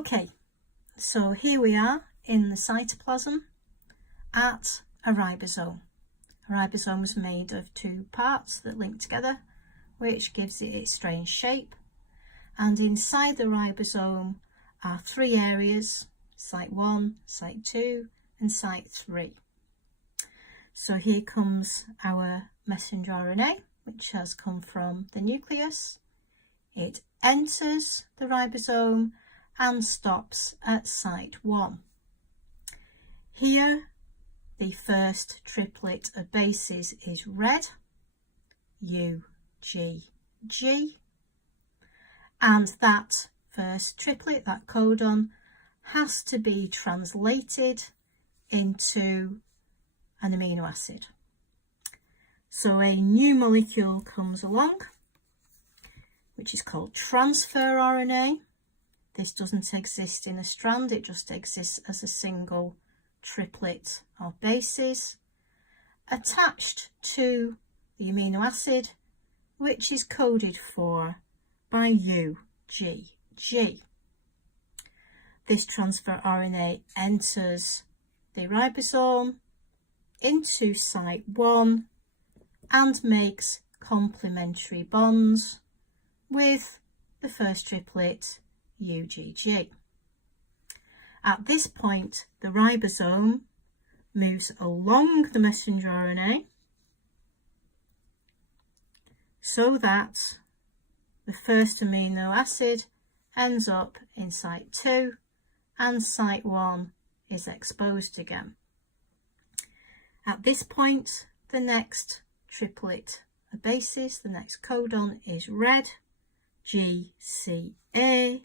Okay, so here we are in the cytoplasm at a ribosome. A ribosome is made of two parts that link together, which gives it its strange shape. And inside the ribosome are three areas: site 1, site 2 and site 3. So here comes our messenger RNA, which has come from the nucleus. It enters the ribosome and stops at site 1. Here, the first triplet of bases is red, U, G, G, and that first triplet, that codon, has to be translated into an amino acid. So a new molecule comes along, which is called transfer RNA. This doesn't exist in a strand, it just exists as a single triplet of bases attached to the amino acid, which is coded for by U, G, G. This transfer RNA enters the ribosome into site 1 and makes complementary bonds with the first triplet, UGG. At this point, the ribosome moves along the messenger RNA so that the first amino acid ends up in site 2 and site 1 is exposed again. At this point, the next triplet of bases, the next codon, is red, GCA,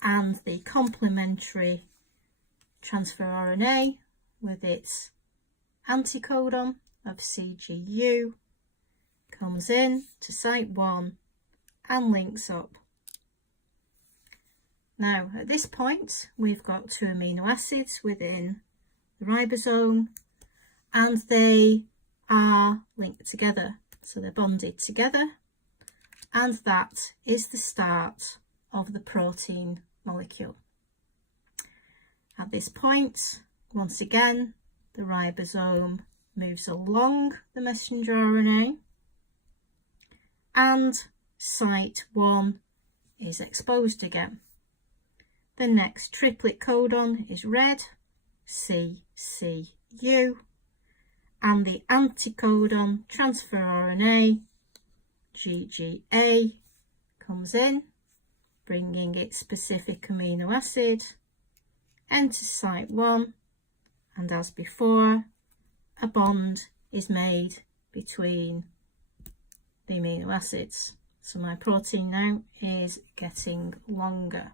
and the complementary transfer RNA with its anticodon of CGU comes in to site 1 and links up. Now, at this point, we've got two amino acids within the ribosome, and they are linked together, so they're bonded together, and that is the start of the protein molecule. At this point, once again, the ribosome moves along the messenger RNA and site 1 is exposed again. The next triplet codon is red, CCU, and the anticodon transfer RNA, GGA, comes in, bringing its specific amino acid, enters site 1, and as before, a bond is made between the amino acids. So my protein now is getting longer.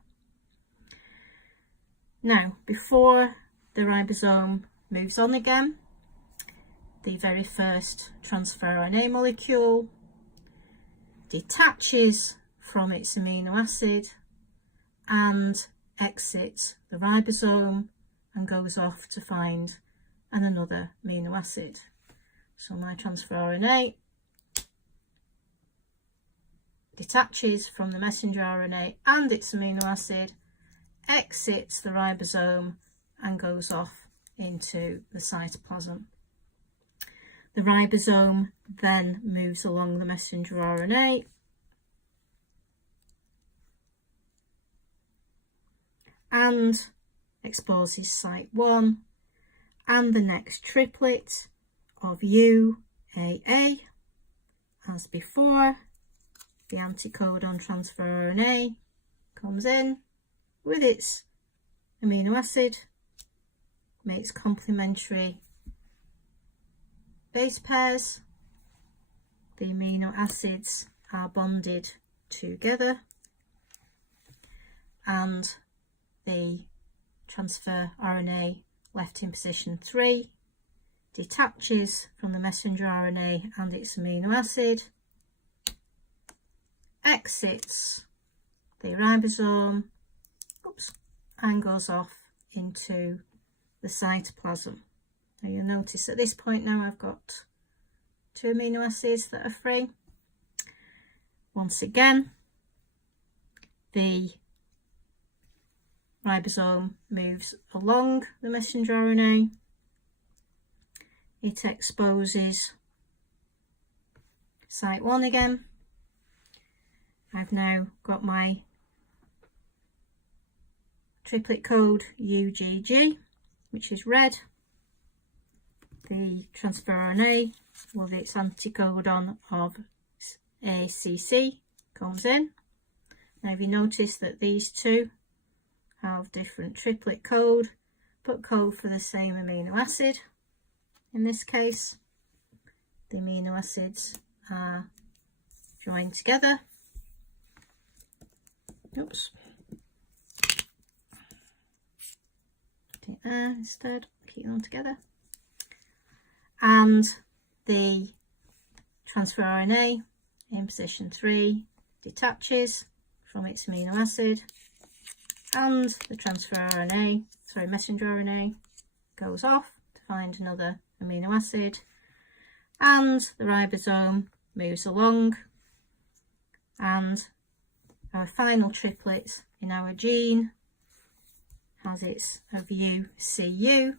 Now, before the ribosome moves on again, the very first transfer RNA molecule detaches from its amino acid and exits the ribosome and goes off to find another amino acid. So my transfer RNA detaches from the messenger RNA and its amino acid, exits the ribosome and goes off into the cytoplasm. The ribosome then moves along the messenger RNA and exposes site 1 and the next triplet of UAA. As before, the anticodon transfer RNA comes in with its amino acid, makes complementary base pairs. The amino acids are bonded together and the transfer RNA left in position 3 detaches from the messenger RNA and its amino acid, exits the ribosome, and goes off into the cytoplasm. Now you'll notice at this point now I've got two amino acids that are free. Once again, the ribosome moves along the messenger RNA. It exposes site 1 again. I've now got my triplet code UGG, which is red. The transfer RNA with its anticodon of ACC comes in. Now if you notice that these two have different triplet code, but code for the same amino acid. In this case, the amino acids are joined together. Oops. Put it there instead, keep them together. And the transfer RNA in position 3 detaches from its amino acid, and the messenger RNA goes off to find another amino acid, and the ribosome moves along, and our final triplet in our gene has its of UCU,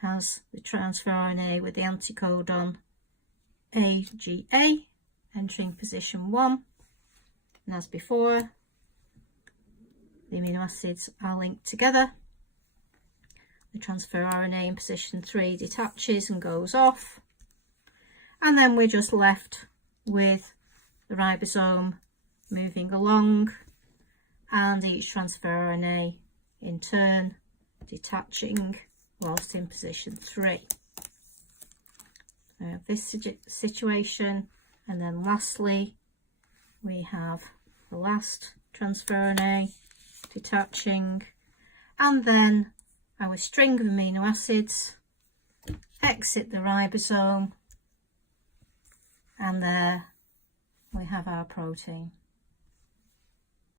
has the transfer RNA with the anticodon AGA entering position 1, and as before, the amino acids are linked together. The transfer RNA in position 3 detaches and goes off, and then we're just left with the ribosome moving along and each transfer RNA in turn detaching whilst in position 3. So this situation, and then lastly we have the last transfer RNA detaching, and then our string of amino acids exit the ribosome, and there we have our protein.